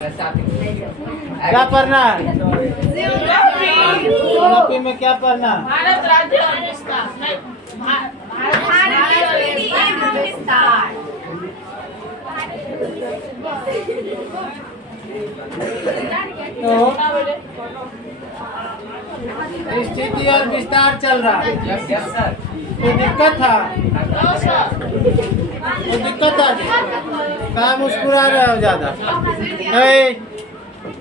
क्या पढ़ना है? ज्योग्राफी में क्या पढ़ना है? भारत राज्य और विस्तार नहीं, भारत एवं विस्तार। तो स्थिति और विस्तार चल रहा है। कोई दिक्कत था? कोई दिक्कत आ रही? क्या मुस्कुरा रहे हो ज्यादा?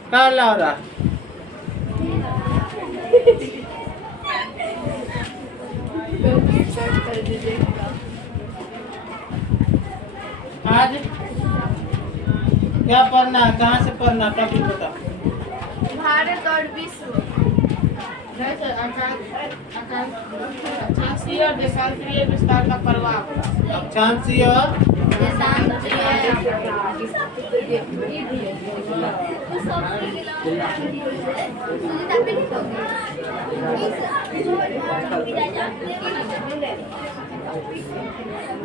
क्या ला रहा? आज क्या पढ़ना है? कहाँ से पढ़ना? टॉपिक बता। भारत और विश्व अक्षांशीय और देशांतरीय विस्तार का प्रभाव। अक्षांशीय और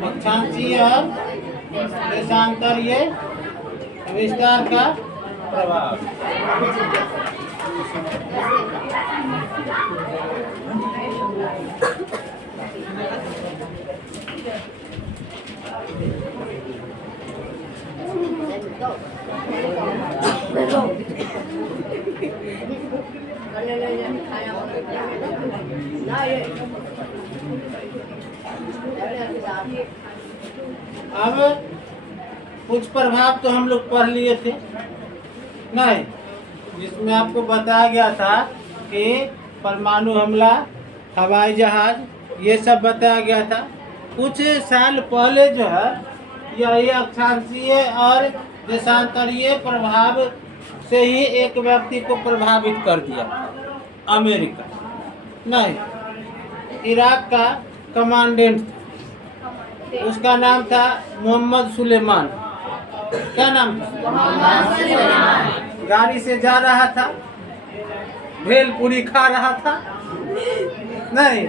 अक्षांशीय और देशांतरीय विस्तार का प्रभाव। अब कुछ प्रभाव तो हम लोग पढ़ लिए थे नहीं, जिसमें आपको बताया गया था कि परमाणु हमला, हवाई जहाज, ये सब बताया गया था। कुछ साल पहले जो है यही अक्षांशीय और देशांतरीय प्रभाव से ही एक व्यक्ति को प्रभावित कर दिया। अमेरिका नहीं, इराक का कमांडेंट, उसका नाम था मोहम्मद सुलेमान। क्या नाम था? गाड़ी से जा रहा था, भेलपुरी खा रहा था नहीं,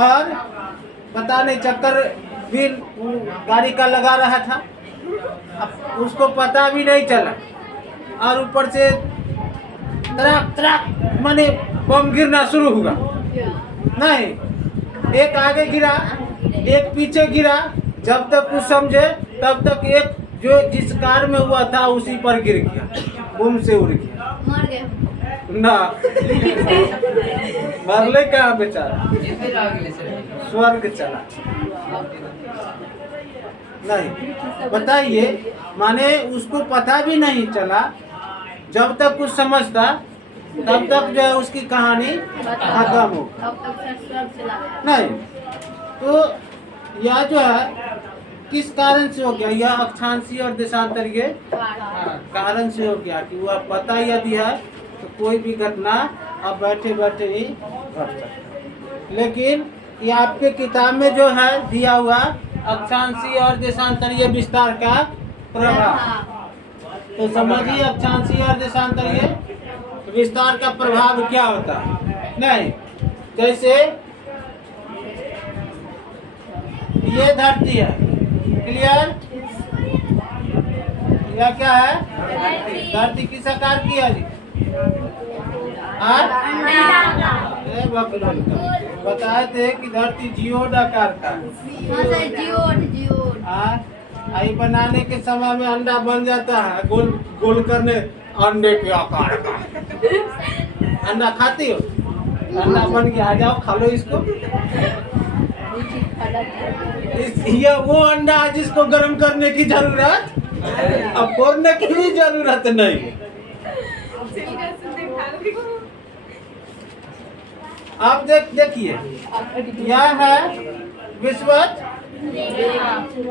और पता नहीं चक्कर भी गाड़ी का लगा रहा था। अब उसको पता भी नहीं चला, और ऊपर से तड़ाक तड़ाक माने बम गिरना शुरू हुआ नहीं। एक आगे गिरा, एक पीछे गिरा। जब तक कुछ समझे तब तक एक जो जिस कार में हुआ था उसी पर गिर गया, बम से उड़ गया। मर गए ना मरले क्या बेचारा, स्वर्ग चला नहीं। बताइए, माने उसको पता भी नहीं चला, जब तक कुछ समझता तब तक जो है उसकी कहानी खत्म हो नहीं। तो यह जो है किस कारण से हो गया? यह अक्षांशीय और देशांतरीय कारण से हो गया कि वह पता यदि है तो कोई भी घटना अब बैठे बैठे ही घट सकती। लेकिन ये आपके किताब में जो है दिया हुआ अक्षांशीय और देशांतरीय विस्तार का प्रभाव, तो समझिए अक्षांशीय और देशांतरीय विस्तार का प्रभाव क्या होता है नहीं। जैसे ये धरती है, क्लियर? यह क्या है? धरती किस आकार की है जी? बताए थे कि धरती जियोड आकार का। आई बनाने के समय में अंडा बन जाता है गोल गोल करने, अंडे के आकार का। अंडा खाती हो? अंडा बन के आ जाओ, खा लो इसको। ये वो अंडा है जिसको गर्म करने की जरूरत, अब फोड़ने की भी जरूरत नहीं। आप देखिए, यह है विषुवत,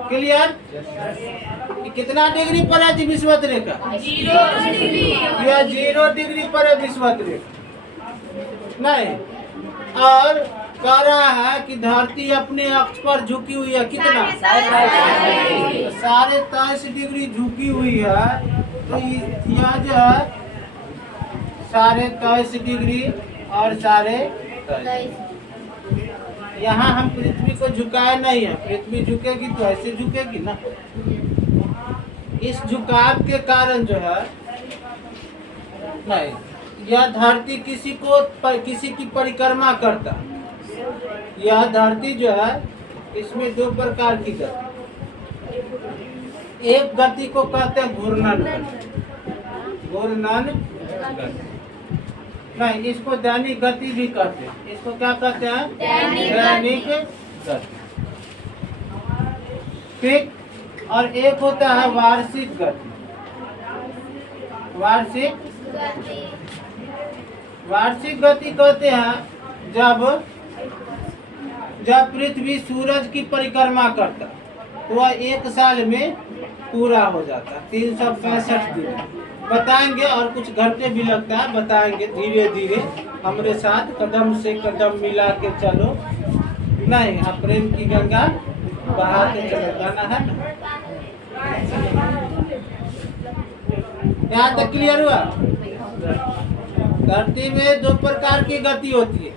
क्लियर? कितना डिग्री पर है जी विषुवत रेखा? 0 डिग्री पर है विषुवत रेखा नहीं। और कह रहा है कि धरती अपने अक्ष पर झुकी हुई है, कितना? 23.5 डिग्री झुकी हुई है। तो यह जो है 23.5 डिग्री और 23.5, यहाँ हम पृथ्वी को झुकाए नहीं है। पृथ्वी झुकेगी तो ऐसे झुकेगी ना, इस झुकाव के कारण जो है नहीं, यह धरती किसी की परिक्रमा करता। यह धरती जो है इसमें दो प्रकार की गति। एक गति को कहते हैं घूर्णन गति। घूर्णन गति नहीं, इसको दैनिक गति भी कहते हैं। इसको क्या कहते हैं? दैनिक गति। ठीक। और एक होता है वार्षिक गति। वार्षिक गति कहते हैं जब पृथ्वी सूरज की परिक्रमा करता तो वह एक साल में पूरा हो जाता, 365 दिन। बताएंगे और कुछ घंटे भी लगता है, बताएंगे धीरे धीरे। हमारे साथ कदम से कदम मिला के चलो। नहीं, आप प्रेम की गंगा बहा के चलो, गाना है ना। यहाँ तक क्लियर हुआ? धरती में दो प्रकार की गति होती है।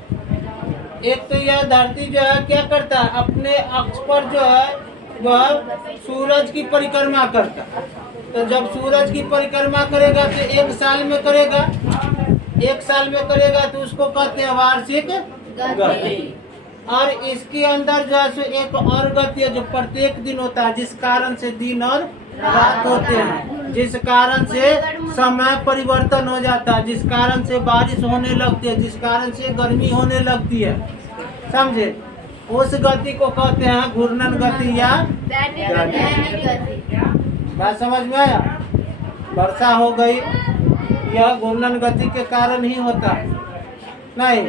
एक तो यह धरती जो है क्या करता है, अपने अक्ष पर जो है वह सूरज की परिक्रमा करता। तो जब सूरज की परिक्रमा करेगा तो एक साल में करेगा तो उसको कहते हैं वार्षिक गति। और इसके अंदर जो है एक और गति है जो प्रत्येक दिन होता है, जिस कारण से दिन और रात होते हैं, जिस कारण से समय परिवर्तन हो जाता है, जिस कारण से बारिश होने लगती है, जिस कारण से गर्मी होने लगती है। समझे? उस गति को कहते हैं घूर्णन गति या दैनिक गति। बात समझ में आया? वर्षा हो गई, यह घूर्णन गति के कारण ही होता है। नहीं,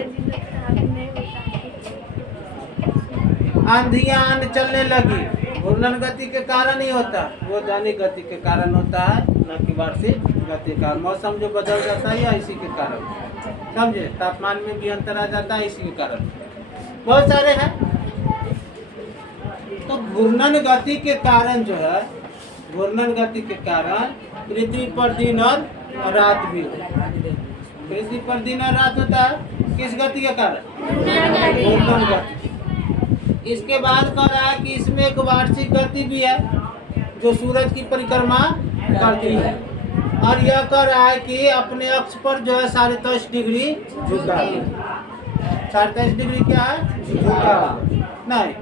आंधियां चलने लगी, घूर्णन गति के कारण ही होता, वो दैनिक गति के कारण होता है, न कि वार्षिक गति का। मौसम जो बदल जाता है या इसी के कारण। समझे? तापमान में भी अंतर आ जाता है इसी के कारण। बहुत सारे हैं। तो घूर्णन गति के कारण जो है, घूर्णन गति के कारण पृथ्वी पर दिन और रात भी होता है। पृथ्वी पर दिन और रात होता है किस गति के कारण? घूर्णन गति। इसके बाद कह रहा है कि इसमें एक वार्षिक गति भी है जो सूरज की परिक्रमा करती है। और यह कह रहा है कि अपने अक्ष पर जो है 23.5 डिग्री झुका है। 23.5 डिग्री क्या है? झुकाव। नहीं,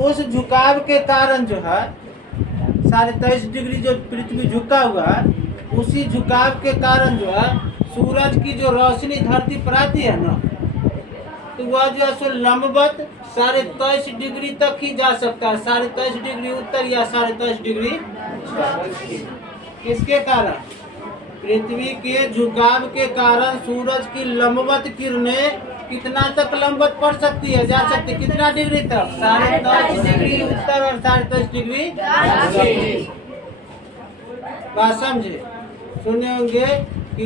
उस झुकाव के कारण जो है 23.5 डिग्री जो पृथ्वी झुका हुआ है, उसी झुकाव के कारण जो है सूरज की जो रोशनी धरती पर आती है ना, तो वह जो है सो लंबवत 23.5 डिग्री तक ही जा सकता है। 23.5 डिग्री उत्तर या 23.5 डिग्री। किसके कारण? पृथ्वी के झुकाव के कारण सूरज की लंबवत किरणें कितना तक लंबवत पड़ सकती है, जा सकती है कितना डिग्री तक? 23.5 डिग्री उत्तर और 23.5 डिग्री दक्षिण। बात समझे? सुने होंगे कि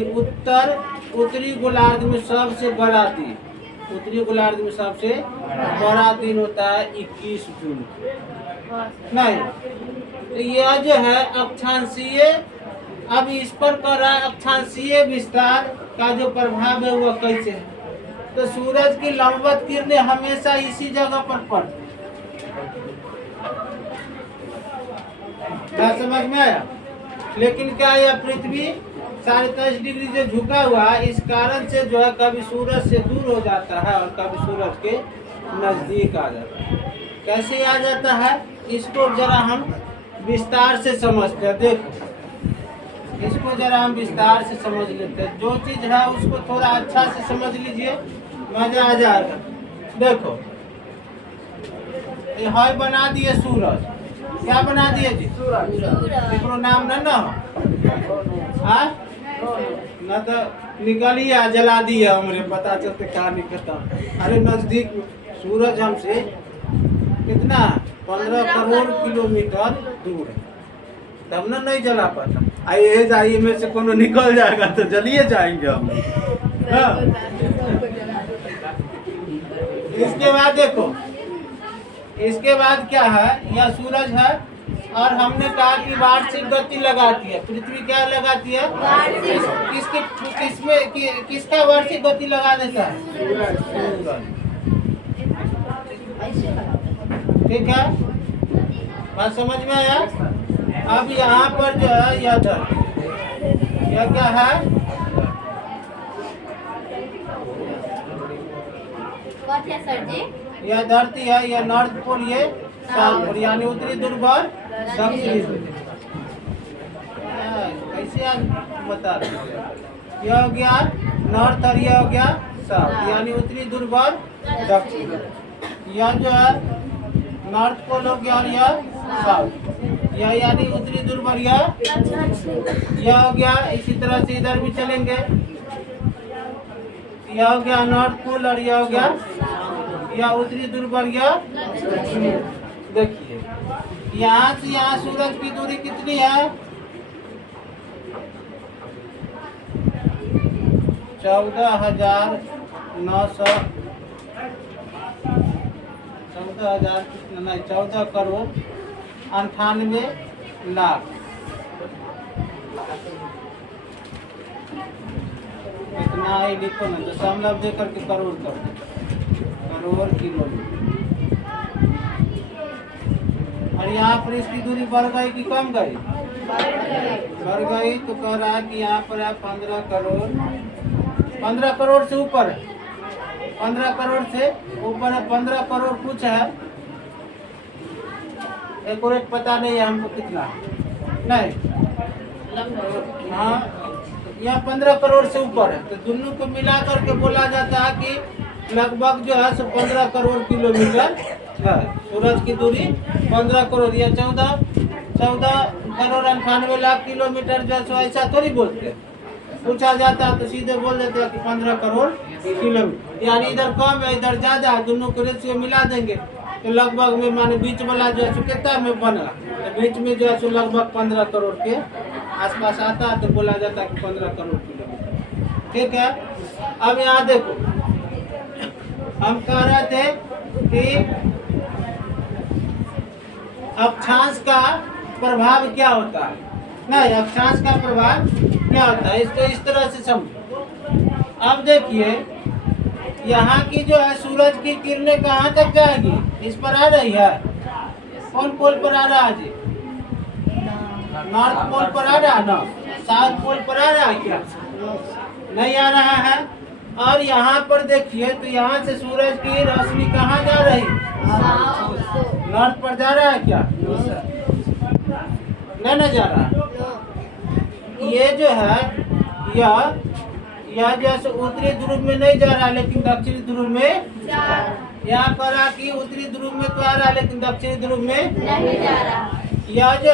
उत्तरी गोलार्ध में सबसे बड़ा दिन, उत्तरी गोलार्ध में सबसे बड़ा दिन होता है 21 जून। नहीं, तो यह जो है अक्षांशीय, अब इस पर कर रहा है अक्षांशीय विस्तार का जो प्रभाव है वह कैसे है। तो सूरज की लंबवत किरणें हमेशा इसी जगह पर पड़ती। क्या समझ में आया? लेकिन क्या यह पृथ्वी 23.5 डिग्री जो झुका हुआ है, इस कारण से जो है कभी सूरज से दूर हो जाता है और कभी सूरज के नजदीक आ जाता है। कैसे आ जाता है इसको जरा हम विस्तार से समझते हैं। देखो, इसको जरा हम विस्तार से समझ लेते हैं। जो चीज है उसको थोड़ा अच्छा से समझ लीजिए, मजा आ जाएगा। देखो, ये है बना दिए सूरज। क्या बना दिए जी? सूरज। नाम ना हाँ न तो निकल ही आ, जला दिया हमरे, पता चलते कहाँ निकलता। अरे नजदीक सूरज हमसे कितना 15 करोड़ किलोमीटर दूर है, तब ना नहीं जला पाता। आइए जाइए मेरे से कोनो निकल जाएगा तो जलिए जाएंगे हम। इसके बाद देखो, इसके बाद क्या है, यह सूरज है और हमने कहा कि वार्षिक गति लगाती है पृथ्वी। क्या लगाती है? किसका वार्षिक गति लगा देता है? ठीक है, बात समझ में आया? अब यहाँ पर जो है यह धरती, यह क्या है? What है सर जी? यह धरती है, यह नॉर्थ पोल, ये साउथ पोल, यानी उत्तरी ध्रुव और दक्षिणी ध्रुव। कैसे आप बता रहे हैं? यह हो गया नॉर्थ और यह हो गया साउथ, यानी उत्तरी ध्रुव और दक्षिण। यह जो है नॉर्थ पोल हो गया और यह साउथ, यह यानी उत्तरी ध्रुव और यह हो गया। इसी तरह से इधर भी चलेंगे, यह हो गया नॉर्थ पोल और यह हो गया, यह उत्तरी ध्रुव और यह। देखिए यहाँ से यहाँ सूरज की दूरी कितनी है? 14,900 14 करोड़ 98 लाख। इतना ही लिखो ना, दशमलव दे करके करोड़ कर दो, करोड़ किलोमीटर। और यहाँ पर इसकी दूरी बढ़ गई कि कम गई? बढ़ गई। तो कह रहा है कि यहाँ पर है 15 करोड़, 15 करोड़ से ऊपर है, 15 करोड़ से ऊपर है, 15 करोड़ कुछ है, एक्यूरेट पता नहीं है हमको कितना, नहीं हाँ, यह 15 करोड़ से ऊपर है। तो दोनों को मिला करके बोला जाता है कि लगभग जो है सो 15 करोड़ किलोमीटर है। सूरज की दूरी 15 करोड़ या 14 करोड़ 98 लाख किलोमीटर जो है सो ऐसा थोड़ी बोलते हैं। पूछा जाता है तो सीधे बोल देते हैं कि 15 करोड़ किलोमीटर, यानी इधर कम है इधर ज्यादा है, दोनों को रेशियो मिला देंगे तो लगभग में माने बीच वाला जो है सो कितना में बना, तो बीच में जो है सो लगभग 15 करोड़ के आसपास आता है, तो बोला जाता है कि 15 करोड़ किलोमीटर। ठीक है। अब यहाँ देखो, हम कह रहे थे कि अक्षांश का प्रभाव क्या होता है। नहीं, अक्षांश का प्रभाव क्या होता है, इसको इस तरह से समझो। अब देखिए यहाँ की जो है सूरज की किरणें कहाँ तक जाएगी? इस पर आ रही है, कौन पोल पर आ रहा है जी? नॉर्थ पोल पर आ रहा है ना, साउथ पोल पर आ रहा है क्या? नहीं आ रहा है। और यहाँ पर देखिए तो यहाँ से सूरज की रोशनी कहाँ जा रही? नॉर्थ पर जा रहा है क्या? नहीं जा रहा। ये जो है यह जैसे उत्तरी ध्रुव में नहीं जा रहा लेकिन दक्षिणी ध्रुव में, यहाँ पर कि उत्तरी ध्रुव में तो आ रहा है लेकिन दक्षिणी ध्रुव में नहीं जा रहा। यह जो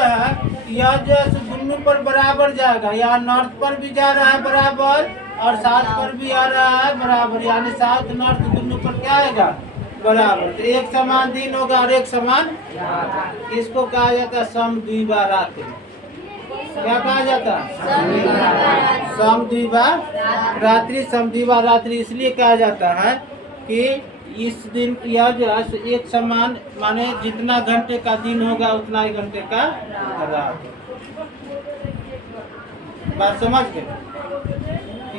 है दोनों पर बराबर जाएगा, यहाँ नॉर्थ पर भी जा रहा है बराबर और साउथ पर भी आ रहा है बराबर, यानी साउथ नॉर्थ दोनों पर क्या आएगा? बराबर। तो एक समान दिन होगा और एक समान, इसको कहा जाता है समद्विबा रात्रि। क्या कहा जाता है? समद्विबा रात्रि। समद्विबा रात्रि इसलिए कहा जाता है कि इस दिन यह जो है एक समान, माने जितना घंटे का दिन होगा उतना ही घंटे का रात। बात समझ गए?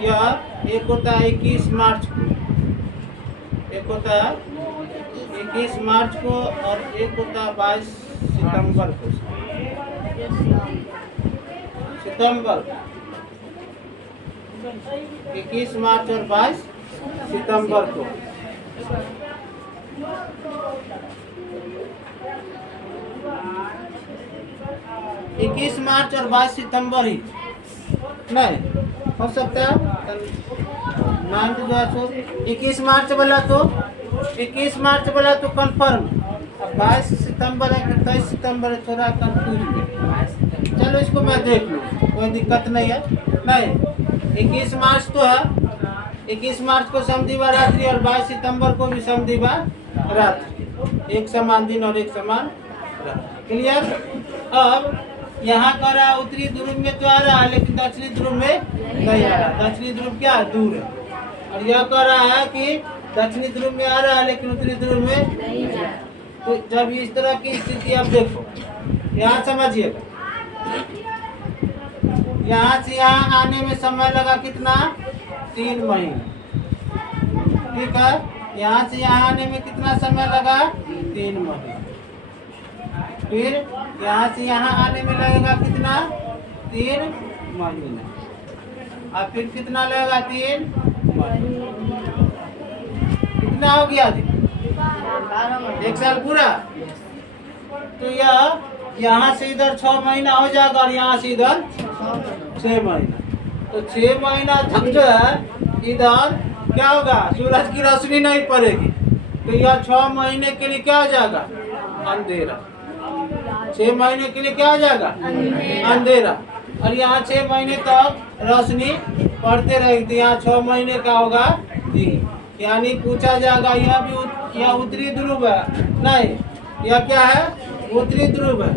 यह एक होता है 21 मार्च को, एक होता है 21 मार्च को और एक होता है 22 सितंबर को। सितंबर 21 मार्च और 22 सितंबर को। इक्कीस मार्च और 22 सितंबर ही नहीं हो सकता है। 21 मार्च वाला तो 21 मार्च वाला तो कंफर्म, 22 सितंबर है कि 23 सितंबर है, थोड़ा कंफ्यूज। चलो इसको मैं देख लूँ, कोई दिक्कत नहीं है। नहीं, 21 मार्च तो है, 21 मार्च को समद्विबा रात्रि और 22 सितंबर को भी समद्विबा रात्रि, एक समान दिन और एक समान रात्रि। क्लियर? अब यहाँ का रहा उत्तरी ध्रुव में तो आ रहा है लेकिन दक्षिणी ध्रुव में नहीं आ रहा। दक्षिणी ध्रुव क्या है? दूर है। और यह कह रहा है कि दक्षिणी ध्रुव में आ रहा है लेकिन उत्तरी ध्रुव में नहीं आ रहा। तो जब इस तरह की स्थिति आप देखो, यहाँ समझिएगा, यहाँ से यहाँ आने में समय लगा कितना? 3 महीने। ठीक है, यहाँ से यहाँ आने में कितना समय लगा? 3 महीने। फिर यहाँ से यहाँ आने में लगेगा कितना 3 महीना और फिर कितना लगेगा 3 महीना कितना हो गया जी 1 साल पूरा। तो यह यहाँ से इधर 6 महीना हो जाएगा और यहाँ से इधर 6 महीना। तो 6 महीना तक जो है इधर क्या होगा सूरज की रोशनी नहीं पड़ेगी। तो यह 6 महीने के लिए क्या हो जाएगा अंधेरा। 6 महीने के लिए क्या हो जाएगा अंधेरा। और यहाँ 6 महीने तक रोशनी पड़ते रहेगी। तो यहाँ 6 महीने का होगा दिन। यानी पूछा जाएगा यह उत्तरी ध्रुव है नहीं, यह क्या है उत्तरी ध्रुव है।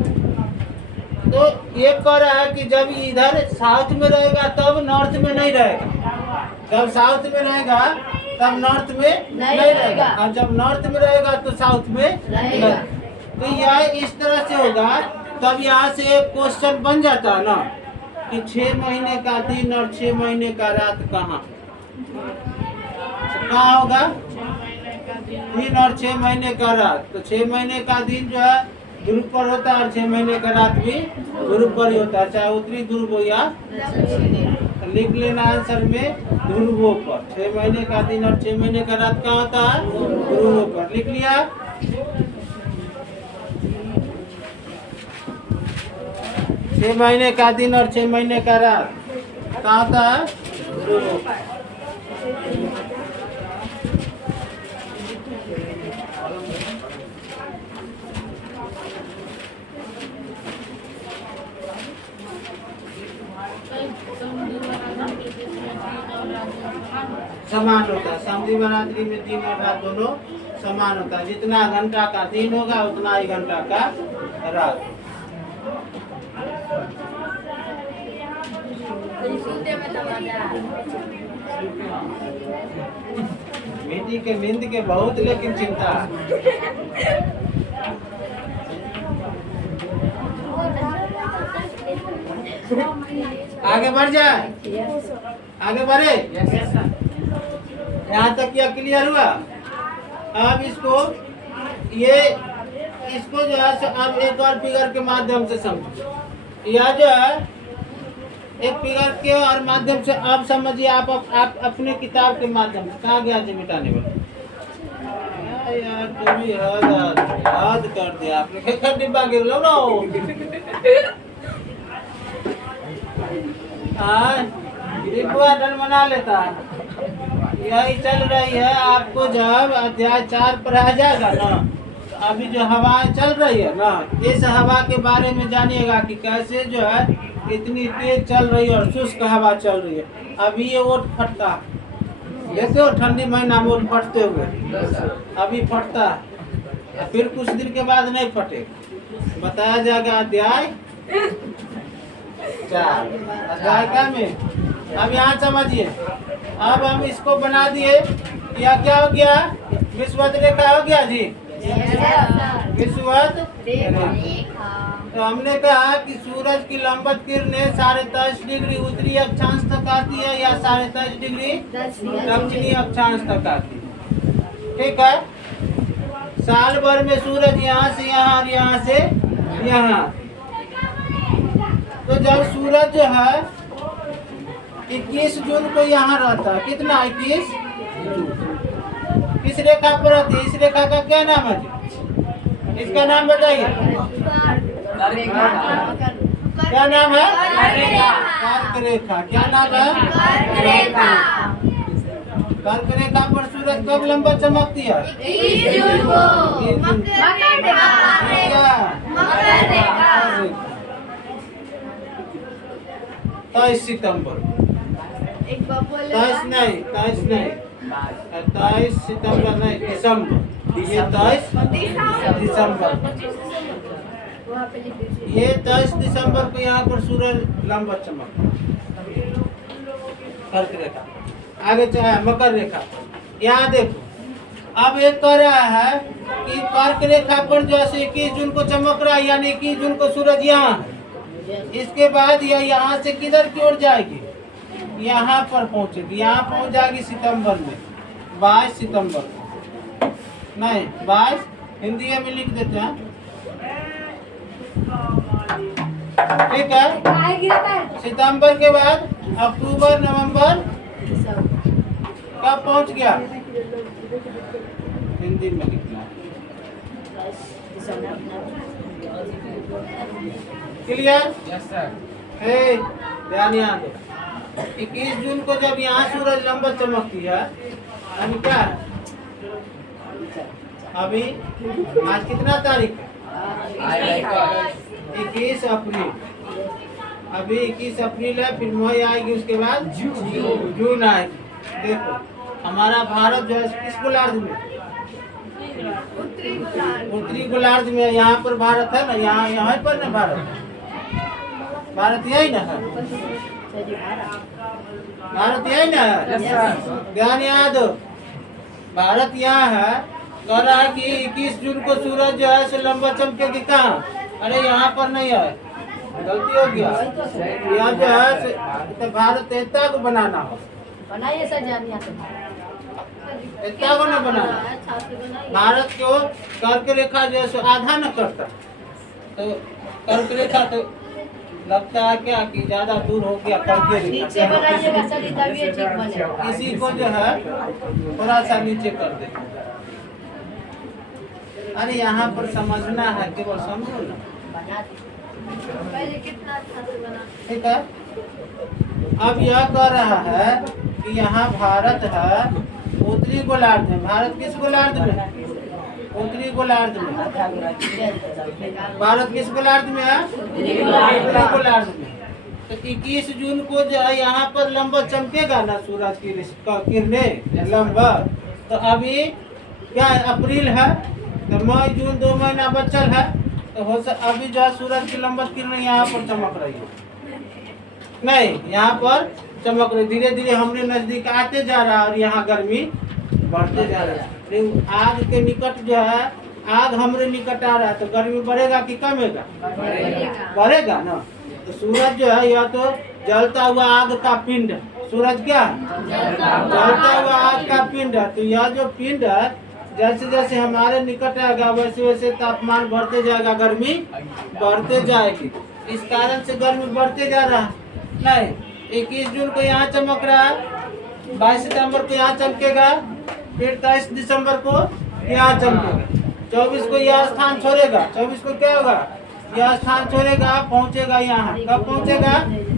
तो ये कह रहा है कि जब इधर साउथ में रहेगा तब नॉर्थ में नहीं रहेगा, जब साउथ में रहेगा तब नॉर्थ में नहीं रहेगा, और जब नॉर्थ में रहेगा तो साउथ में रहेगा। तो यह इस तरह से होगा। तब यहाँ से एक क्वेश्चन बन जाता है ना कि 6 महीने का दिन और 6 महीने का रात कहाँ होगा दिन और 6 महीने का रात। तो 6 महीने का दिन जो है ध्रुव पर होता है और 6 महीने का रात भी ध्रुव पर ही होता है, चाहे उत्तरी ध्रुव हो या तो लिख लेना आंसर में ध्रुवों पर। 6 महीने का दिन और 6 महीने का रात कहाँ होता है ध्रुवों पर। लिख लिया। 6 महीने का दिन और 6 महीने का रात कहाँ होता है ध्रुवों पर। समान होता है। समधी बरादरी में दिन और रात दोनों समान होता है। जितना घंटा का दिन होगा उतना ही घंटा का रात। नींद के बहुत लेकिन चिंता आगे बढ़ जाए, आगे बढ़े। यहाँ तक क्या क्लियर हुआ। अब इसको जो है अब एक और फिगर के माध्यम से समझो। यह जो है एक फिगर के और माध्यम से अब समझिए। आप अपने किताब के माध्यम से कहाँ गया जी मिटाने वाले यार तुम्हें हद कर दिया आपने। डिब्बा गिर लो ना डिब्बा डर बना लेता। यही चल रही है। आपको जब अध्याय 4 पर आ जाएगा ना, अभी जो हवाएं चल रही है ना, इस हवा के बारे में जानिएगा कि कैसे जो है इतनी तेज चल रही है और शुष्क हवा चल रही है। अभी ये ओट फटता देखते हो ठंडी महीना में ओट फटते हुए, अभी फटता है फिर कुछ दिन के बाद नहीं फटेगा। बताया जाएगा अध्याय 4 अध्याय का में। अब यहाँ समझिए। अब हम इसको बना दिए। या क्या हो गया विषुवत रेखा हो गया जी विषुवत रेखा। तो हमने कहा कि सूरज की लंबवत किरणें 23.5 डिग्री उत्तरी अक्षांश तक आती है या 23.5 डिग्री दक्षिणी अक्षांश तक आती है। ठीक है। साल भर में सूरज यहाँ से यहाँ और यहाँ से यहाँ। तो जब सूरज जो है 21 जून को यहाँ रहता है, कितना 21 जून किस रेखा पर रहती है? इस रेखा का क्या नाम है जी? इसका नाम बताइए। क्या नाम है? कर्क रेखा। क्या नाम है? कर्क रेखा पर सूरज कब लंबा चमकती है? 21 जून को। मकर रेखा। 23 सितंबर 23 नहीं 23 सितंबर नहीं दिसंबर। ये 23 दिसंबर ये 23 दिसंबर को यहाँ पर सूरज लंबा चमक। कर्क रेखा आगे चाहे मकर रेखा। यहाँ देखो अब एक कह रहा है कि कर्क रेखा पर जो है 21 जून को चमक रहा है, यानी 21 जून को सूरज यहाँ है। इसके बाद यह यहाँ से किधर की ओर जाएगी? यहाँ पर पहुँचेगी। यहाँ पहुँच जाएगी सितंबर में 22 सितंबर नहीं 22 हिंदी में लिख देते हैं ठीक है। सितंबर के बाद अक्टूबर नवंबर कब पहुंच गया? हिंदी में लिखना है। क्लियर? हे ध्यान यहाँ दो। 21 जून को जब यहाँ सूरज लंबा चमकती है, अभी क्या है? अभी आज कितना तारीख है? 21 अप्रैल। अभी 21 अप्रैल है, फिर मई आएगी, उसके बाद जून आएगी। देखो हमारा भारत जो है किस गोलार्ध में? उत्तरी गोलार्ध में। यहाँ पर भारत है ना, यहाँ पर ना भारत भारत यही ना है, भारत यही ना है। ध्यान याद, भारत यहाँ है। कह रहा है कि 21 जून को सूरज जो है सो लंबा चमकेगी कहाँ? अरे यहाँ पर नहीं है, गलती हो गया। यहाँ जो है तो भारत एकता को बनाना हो, बनाइए सर जानिए एकता को न बनाना। भारत को कर्क रेखा जो है सो आधा न करता, तो कर्क रेखा तो लगता है क्या कि ज्यादा दूर हो गया कर्क नीचे बनाइएगा सर, तभी ये ठीक बनेगा। इसी को जो है थोड़ा सा नीचे कर दे। अरे यहाँ पर समझना है, केवल समझो ना। पहले कितना अच्छा से बना। ठीक है। अब यह कह रहा है कि यहाँ भारत है उत्तरी गोलार्ध में। भारत किस गोलार्ध में? उत्तरी गोलार्ध में। भारत किस गोलार्ध में है? उत्तरी गोलार्ध में। तो 21 जून को जो है यहाँ पर लंबा चमकेगा ना सूरज की किरणें लंबा। तो अभी क्या है? अप्रैल है, तो मई जून 2 महीना बचल है। तो हो अभी जो है सूरज की लंबा किरणें यहाँ पर चमक रही है, नहीं यहाँ पर चमक रही। धीरे धीरे हमने नजदीक आते जा रहा है और यहाँ गर्मी बढ़ते जा रहा है। आग के निकट जो है, आग हमरे निकट आ रहा है, तो गर्मी बढ़ेगा कि कमेगा? बढ़ेगा ना। तो सूरज जो है यह तो जलता हुआ आग का पिंड है। सूरज क्या है? जलता हुआ आग का पिंड है। तो यह जो पिंड है, जैसे जैसे हमारे निकट आएगा वैसे वैसे तापमान बढ़ते जाएगा, गर्मी बढ़ते जाएगी। इस कारण से गर्मी बढ़ते जा रहा है। नहीं, 21 जून को यहाँ चमक रहा है, 22 सितंबर को यहाँ चमकेगा, फिर 23 दिसंबर को यहाँ चमकेगा, 24 को यह स्थान छोड़ेगा। 24 को क्या होगा? यह स्थान छोड़ेगा, पहुँचेगा यहाँ। कब पहुँचेगा?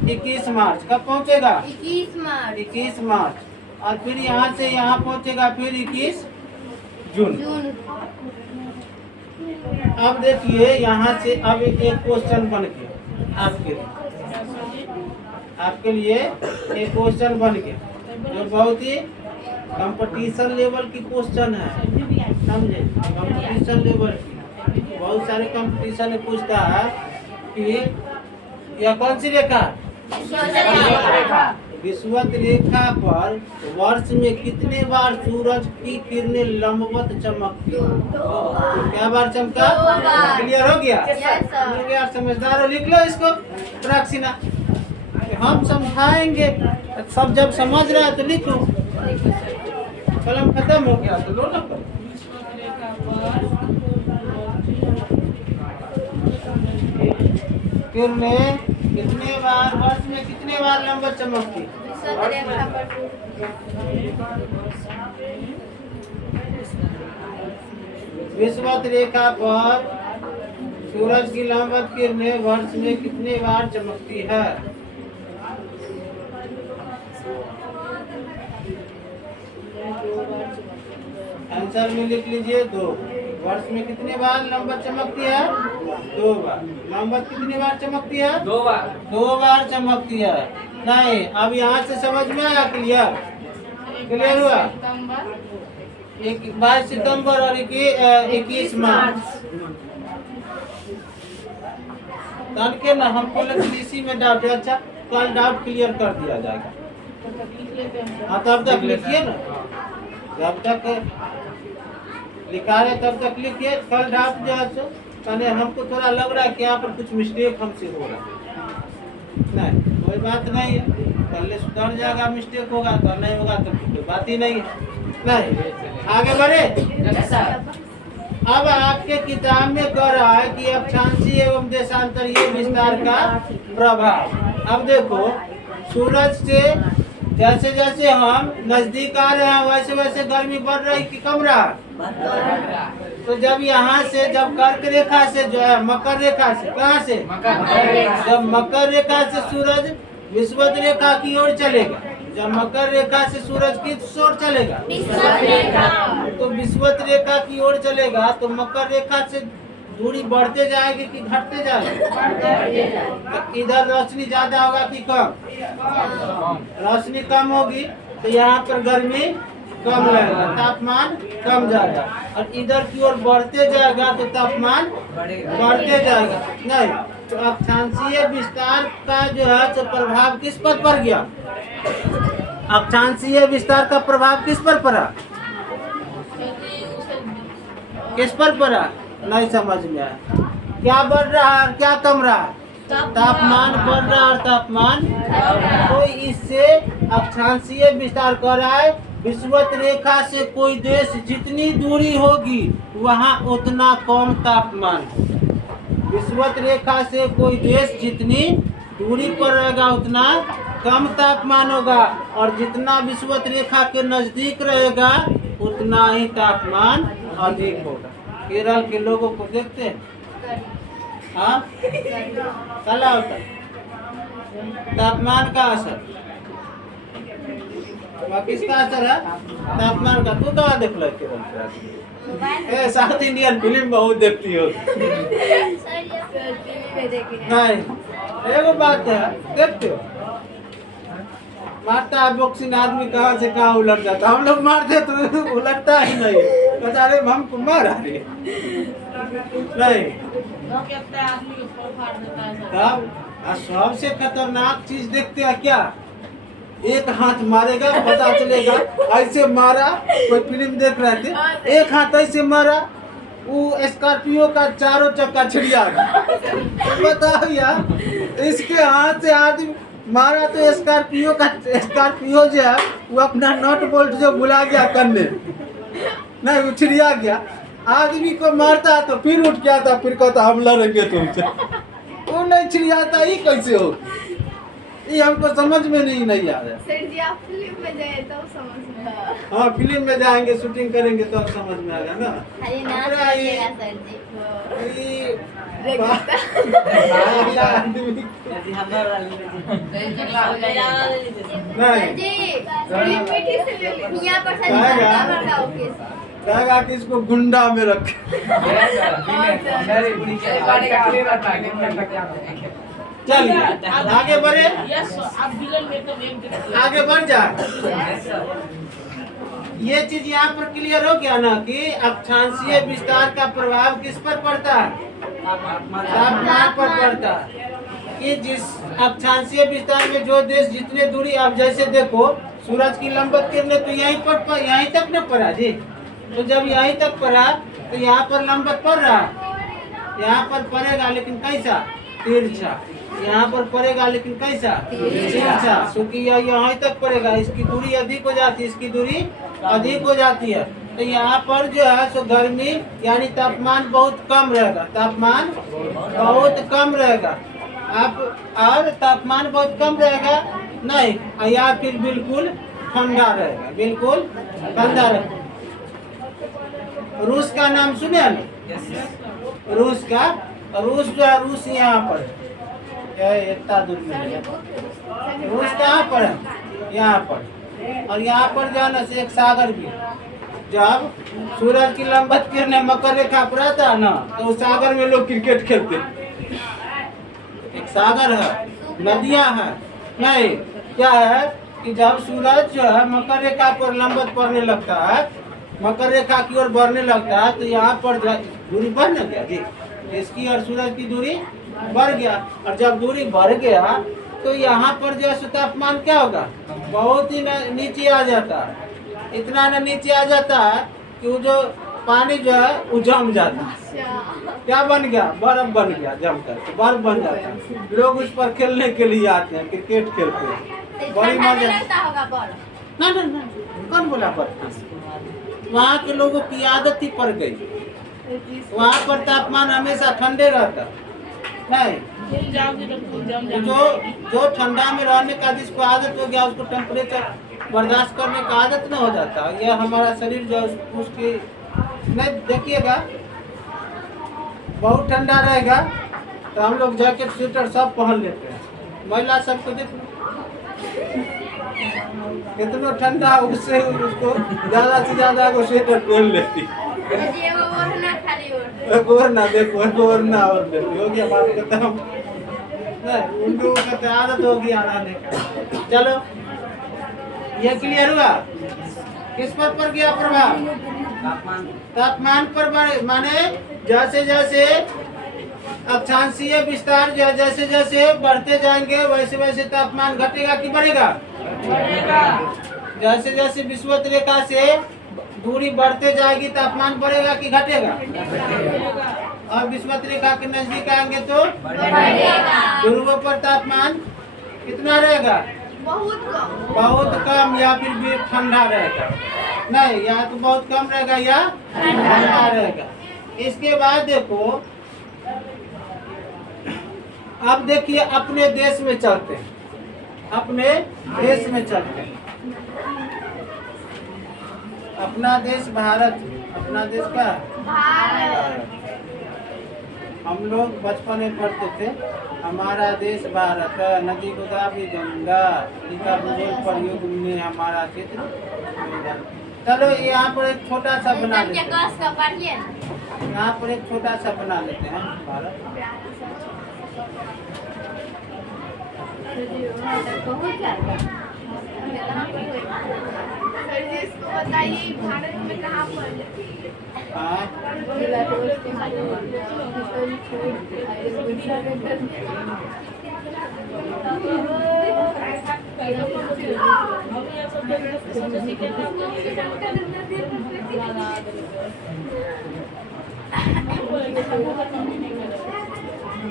21 मार्च। कब पहुँचेगा? 21 मार्च। और फिर यहाँ से यहाँ पहुँचेगा, फिर 21 जून। अब देखिए यहाँ से अब एक क्वेश्चन बन गया आपके लिए एक क्वेश्चन बन गया, जो बहुत ही कंपटीशन लेवल की क्वेश्चन है, समझे? कंपटीशन लेवल की बहुत सारे कंपटीशन में पूछता है कि यह कौन सी रेखा? विषुवत रेखा पर वर्ष में कितने बार सूरज की किरणें लंबवत चमकती है? क्या बार चमका? क्लियर हो गया? हो गया? समझदार हो? लिख लो इसको प्रक्षिणा। हम समझाएंगे, सब जब समझ रहा है तो लिखो। कलम खत्म हो गया तो लो ना। किरणें कितने बार वर्ष में कितने बार लंबा चमकती? विषुवत रेखा पर सूरज की लंबवत किरणें वर्ष में कितने बार चमकती है? आंसर में लिख लीजिए 2। वर्ष में कितने बार लंबवत चमकती है? 2 बार। लंबवत कितनी बार चमकती है? 2 बार। 2 बार चमकती है। नहीं, अब यहाँ से समझ में आया? क्लियर? क्लियर हुआ? 22 सितंबर और 21 मार्च। तब के ना हमको इसी में डाउट है। अच्छा, कल डाउट क्लियर कर दिया जाएगा। हाँ, तब तक लिखिए ना, जब तक लिखा रहे तब तक लिखिए। कल डाउट जो है सो कहने हमको थोड़ा लग रहा है कि यहाँ पर कुछ मिस्टेक हमसे हो रहा है। नहीं, कोई बात नहीं है, पहले सुधर जाएगा। मिस्टेक होगा तो नहीं होगा तो कोई बात ही नहीं है। नहीं, आगे बढ़े। अब आपके किताब में कह रहा है कि अक्षांशीय एवं देशांतरीय विस्तार का प्रभाव। अब देखो, सूरज से जैसे जैसे हम नजदीक आ रहे हैं वैसे वैसे गर्मी बढ़ रही कि कम रहा। तो जब यहाँ से, जब कर्क रेखा से जो है मकर रेखा से, कहाँ से, जब मकर रेखा से सूरज विषुवत रेखा की ओर चलेगा, जब मकर रेखा से सूरज किस ओर चलेगा, तो विषुवत रेखा की ओर चलेगा तो मकर रेखा से दूरी बढ़ते जाएगी कि घटते जाएगी। तो इधर रोशनी ज्यादा होगा कि कम, रोशनी कम होगी तो यहाँ पर गर्मी कम रहेगा, तापमान कम जाएगा, और इधर की ओर बढ़ते जाएगा तो तापमान बढ़ते जाएगा। नहीं, तो अक्षांशीय विस्तार का जो है तो प्रभाव किस पर पड़ गया, अक्षांशीय विस्तार का प्रभाव किस पर पड़ा, किस पर पड़ा, नहीं समझ में आया। क्या बढ़ रहा है क्या कम रहा है, तापमान बढ़ रहा है और तापमान, तो इससे अक्षांशीय विस्तार कर रहा है। विषुवत रेखा से कोई देश जितनी दूरी होगी वहाँ उतना कम तापमान, विषुवत रेखा से कोई देश जितनी दूरी पर रहेगा उतना कम तापमान होगा, और जितना विषुवत रेखा के नजदीक रहेगा उतना ही तापमान अधिक होगा। केरल के लोगों को देखते हैं, हाँ, काला होता है तापमान का असर, किसका असर है, तापमान का। तू कहाँ देख लो केरल, साउथ इंडियन फिल्म बहुत देखती हो। नहीं, एगो बात है, देखते हो मारता है बॉक्सिंग आदमी कहाँ से कहाँ उलट जाता, हम लोग मारते तो उलटता ही नहीं, बेचारे हमको मारा नहीं। तब सबसे खतरनाक चीज देखते हैं क्या, एक हाथ मारेगा पता चलेगा, ऐसे मारा, कोई फिल्म देख रहे थे, एक हाथ ऐसे मारा, वो स्कॉर्पियो का चारों चक्का छिड़िया गया। बताओ यार, इसके हाथ से आदमी मारा तो स्कॉर्पियो जो है वो अपना नट बोल्ट जो भुला गया करने, नहीं वो छिड़िया गया। आदमी को मारता तो फिर उठ गया था, फिर कहता हम लड़ेंगे तुमसे, वो नहीं छिड़ियाता, ये कैसे हो, ये हमको समझ में नहीं आ रहा। सर जी आप फिल्म में जाए तो समझ में आएगा। हाँ, फिल्म में जाएंगे, शूटिंग करेंगे तो अब समझ में आएगा ना। खाली नाच कीजिएगा सर जी। कहेगा कि इसको गुंडा में रख। चलिए आगे बढ़े, आगे बढ़ जाए। ये चीज यहाँ पर क्लियर हो गया ना कि अक्षांशीय विस्तार का प्रभाव किस पर पड़ता है, तापमान पर पड़ता है। कि जिस अक्षांशीय विस्तार में जो देश जितने दूरी, आप जैसे देखो सूरज की लंबवत किरणें तो यहीं तक न पड़ा जी, तो जब यहीं तक पड़ा तो यहाँ पर लंबवत पड़ रहा है, यहाँ पर पड़ेगा लेकिन कैसा, तिरछा, यहाँ पर पड़ेगा लेकिन कैसा, तिरछा, क्योंकि यह यहाँ तक पड़ेगा, इसकी दूरी अधिक हो जाती है, इसकी दूरी अधिक हो जाती है, तो यहाँ पर जो है सो गर्मी यानी तापमान बहुत कम रहेगा, तापमान बहुत कम रहेगा। आप और तापमान बहुत कम रहेगा नहीं, या फिर बिल्कुल ठंडा रहेगा, बिल्कुल ठंडा रहेगा। रूस का नाम सुने ना, रूस का, रूस जो है, रूस यहाँ पर इतना दूर में है, रूस कहाँ पर है, यहाँ पर, और यहाँ पर जो है ना एक सागर भी, जब सूरज की लंबवत किरणें मकर रेखा पर आता है ना तो उस सागर में लोग क्रिकेट खेलते हैं। एक सागर है, नदियाँ हैं, नहीं क्या है कि जब सूरज जो है मकर रेखा पर लंबवत पड़ने लगता है, मकर रेखा की ओर बढ़ने लगता है, तो यहाँ पर दूरी बढ़ न गया जी, इसकी और सूरज की दूरी बढ़ गया, और जब दूरी बढ़ गया तो यहाँ पर जो है तापमान क्या होगा, बहुत ही नीचे आ जाता है, इतना न नीचे आ जाता है कि वो जो पानी जो है वो जम जाता है, क्या बन गया, बर्फ बन गया, जम कर तो बर्फ बन जाता है। लोग उस पर खेलने के लिए आते हैं, क्रिकेट खेलते हैं, बड़ी मजा। ना कौन बोला बर्फ, वहाँ के लोगों की आदत ही पड़ गई, वहाँ पर तापमान हमेशा ठंडे रहता नहीं। जो ठंडा में रहने का जिसको आदत हो गया उसको टेम्परेचर बर्दाश्त करने का आदत न हो जाता। यह हमारा शरीर जो उसकी नहीं देखिएगा बहुत ठंडा रहेगा तो हम लोग जैकेट स्वेटर सब पहन लेते हैं। महिला सबको देख कितना ठंडा उससे उसको ज्यादा से ज्यादा को स्वेटर पहन लेती एक ओढ़ना देखो एक ओढ़ना और देती हो गया बात खत्म। नहीं उनको कहते आदत होगी आने का। चलो ये क्लियर हुआ। किस पर गया प्रभाव? तापमान पर माने जैसे जैसे अक्षांशीय विस्तार जैसे जैसे बढ़ते जाएंगे वैसे वैसे तापमान घटेगा कि बढ़ेगा? जैसे जैसे विषुवत रेखा से दूरी बढ़ते जाएगी तापमान बढ़ेगा कि घटेगा? और विषुवत रेखा के नजदीक आएंगे तो ध्रुवों पर तापमान कितना रहेगा? बहुत कम या फिर भी ठंडा रहेगा। नहीं या तो बहुत कम रहेगा या ठंडा रहेगा। इसके बाद देखो अब देखिए अपने देश में चलते हैं। अपने देश में चलते हैं। अपना देश भारत। अपना देश का भारत। हम लोग बचपन में पढ़ते थे हमारा देश भारत नदी गोदावरी गंगा लिखा भूगोल पर युग में हमारा क्षेत्र। चलो यहाँ पर एक छोटा सा बना लेते हैं। यहाँ पर एक छोटा सा बना लेते हैं भारत। इसको बताइए भारत में कहाँ पर?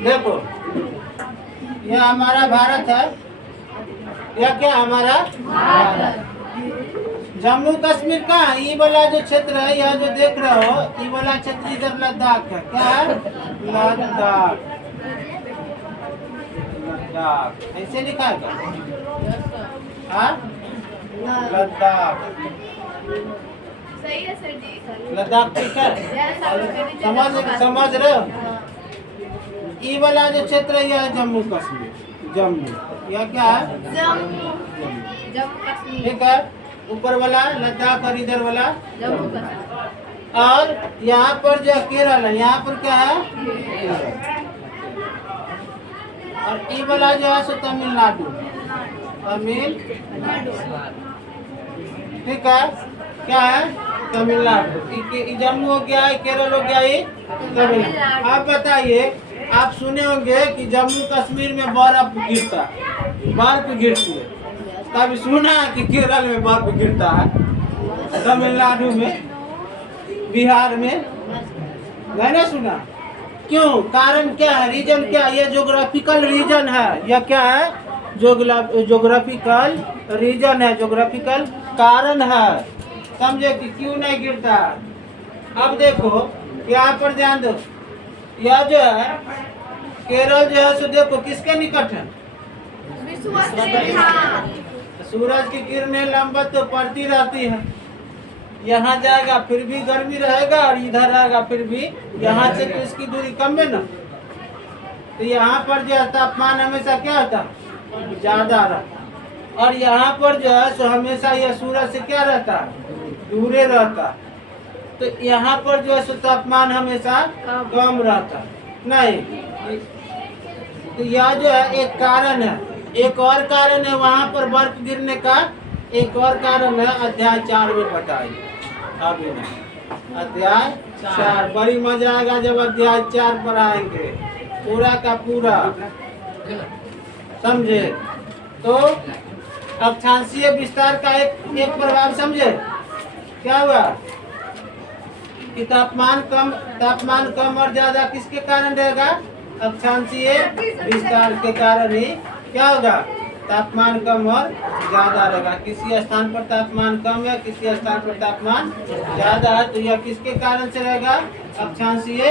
देखो यह हमारा भारत है। यह क्या हमारा भारत। जम्मू कश्मीर का ये वाला जो क्षेत्र है यह जो देख रहे हो ये वाला क्षेत्र इधर लद्दाख है। क्या है? लद्दाख। लद्दाख ऐसे लिखा है हाँ लद्दाख। सही है सर जी। लद्दाख ठीक है। समझ रहे हो? ये वाला जो क्षेत्र है यह है जम्मू कश्मीर। जम्मू यह क्या है? जम्मू कश्मीर ठीक है। ऊपर वाला लद्दाख और इधर वाला जम्मू कश्मीर। और यहाँ पर जो केरल है यहाँ पर क्या है? और ये वाला जो है सो तमिलनाडु। तमिलनाडु ठीक है। क्या है? तमिलनाडु। जम्मू हो गया है केरल हो गया ये तमिलनाडु। आप बताइए आप सुने होंगे कि जम्मू कश्मीर में बर्फ गिरता है। बर्फ गिरती है कभी सुना कि केरल में बर्फ गिरता है? तमिलनाडु में बिहार में नहीं ना सुना। क्यों? कारण क्या है? रीजन क्या? ये ज्योग्राफिकल रीजन है। यह क्या है? ज्योग्राफिकल रीजन है। ज्योग्राफिकल कारण है। समझे कि क्यों नहीं गिरता। अब देखो यहाँ पर ध्यान दो। यह जो है केरल जो है सो देखो किसके निकट है? सूरज की किरणें लंबवत तो पड़ती रहती है। यहाँ जाएगा फिर भी गर्मी रहेगा और इधर आएगा फिर भी यहाँ से तो इसकी दूरी कम है ना। तो यहाँ पर जो है तापमान हमेशा क्या होता है? ज्यादा रहता। और यहाँ पर जो है सो हमेशा यह सूरज से क्या रहता है? दूरे रहता। तो यहाँ पर जो है सो तापमान हमेशा कम रहता नहीं। तो यह जो है एक कारण है। एक और कारण है वहाँ पर बर्फ गिरने का। एक और कारण है अध्याय 4 में बताइए। अभी नहीं अध्याय 4 बड़ी मजा आएगा जब अध्याय 4 पर आएंगे पूरा का पूरा। समझे? तो अक्षांशीय विस्तार का एक प्रभाव समझे क्या हुआ कि तापमान कम और ज्यादा किसके कारण रहेगा? अक्षांशीय विस्तार के कारण ही क्या होगा? तापमान कम और ज्यादा रहेगा। किसी स्थान पर तापमान कम है, किसी स्थान पर तापमान ज्यादा है, तो यह किसके कारण से रहेगा? अक्षांशीय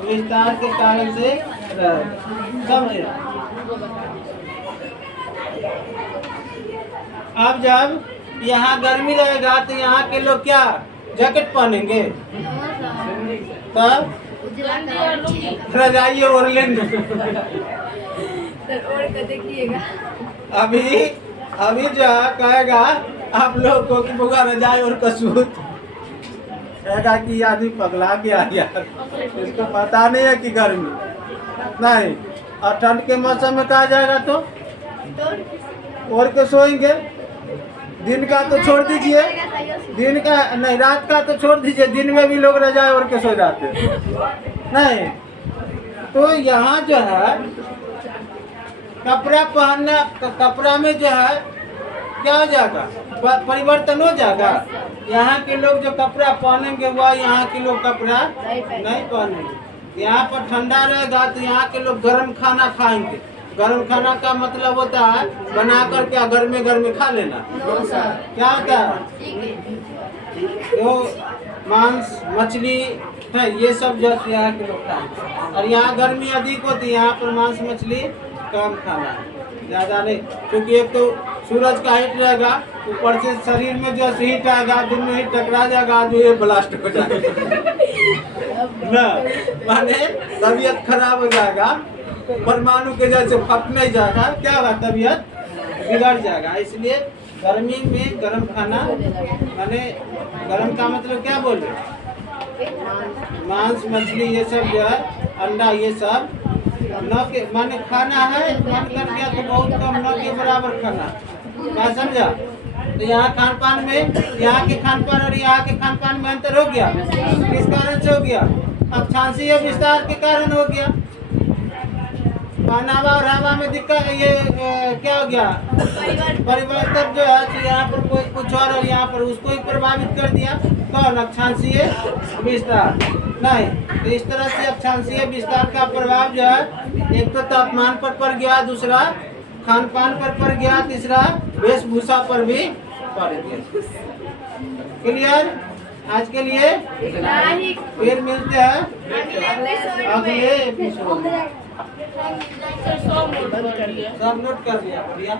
विस्तार के कारण से रहेगा। समझे? अब जब यहाँ गर्मी रहेगा तो यहाँ के लोग क्या जैकेट पहनेंगे? तब उजला कलर रजाई ओढ़ लेंगे। सर और का देखिएगा। अभी जो है कहेगा आप लोग को कि बुआ रजाई और कसूत, कहेगा कि ये आदमी पगला गया यार, इसको पता नहीं है कि गर्मी नहीं। और ठंड के मौसम में कहा जाएगा तो ओढ़ के सोएंगे। दिन का तो छोड़ दीजिए, दिन का नहीं, रात का तो छोड़ दीजिए, दिन में भी लोग रजाई ओढ़ के सो जाते हैं नहीं। तो यहाँ जो है कपड़ा पहनना, कपड़ा में जो है क्या हो जाएगा? परिवर्तन हो जाएगा। यहाँ के लोग जो कपड़ा पहनेंगे वह यहाँ के लोग कपड़ा नहीं पहनेंगे। यहाँ पर ठंडा रहेगा तो यहाँ के लोग गर्म खाना खाएंगे। गर्म खाना का मतलब होता है बना कर क्या गर्मे खा लेना। क्या होता है? जो मांस मछली है ये सब जो यहाँ के लोग खाएंगे। और यहाँ गर्मी अधिक होती है, यहाँ पर मांस मछली कम खाना है, ज़्यादा नहीं। क्योंकि एक तो सूरज का हीट रहेगा, ऊपर से शरीर में जो हीट आएगा, दिन में हीट टकरा जाएगा, आदमी ये ब्लास्ट हो जाएगा ना, माने तबीयत खराब हो जाएगा, परमाणु के जैसे फट नहीं जाएगा, क्या होगा? तबीयत बिगड़ जाएगा। इसलिए गर्मी में गर्म खाना, माने गर्म का मतलब क्या बोले? मांस मछली ये सब जो है, अंडा ये सब न के माने खाना है, मन कर गया तो बहुत कम, न के बराबर खाना। क्या समझा? तो यहाँ खान पान में, यहाँ के खान पान और यहाँ के खान पान में अंतर हो गया। किस कारण से हो गया? अक्षांशीय विस्तार के कारण हो गया। पहनावा और हवा में दिक्कत, ये क्या हो गया? परिवर्तन जो है, तो यहाँ पर कोई कुछ और यहाँ पर उसको ही प्रभावित कर दिया। कौन? अक्षांशीय विस्तार नहीं। तो इस तरह से अक्षांशीय विस्तार का प्रभाव जो है, एक तो तापमान पर पड़ गया, दूसरा खान पान पर पड़ गया, तीसरा वेशभूषा पर भी पड़ गया। क्लियर? आज के लिए फिर मिलते हैं अगले एपिसोड में। सब नोट कर लिया?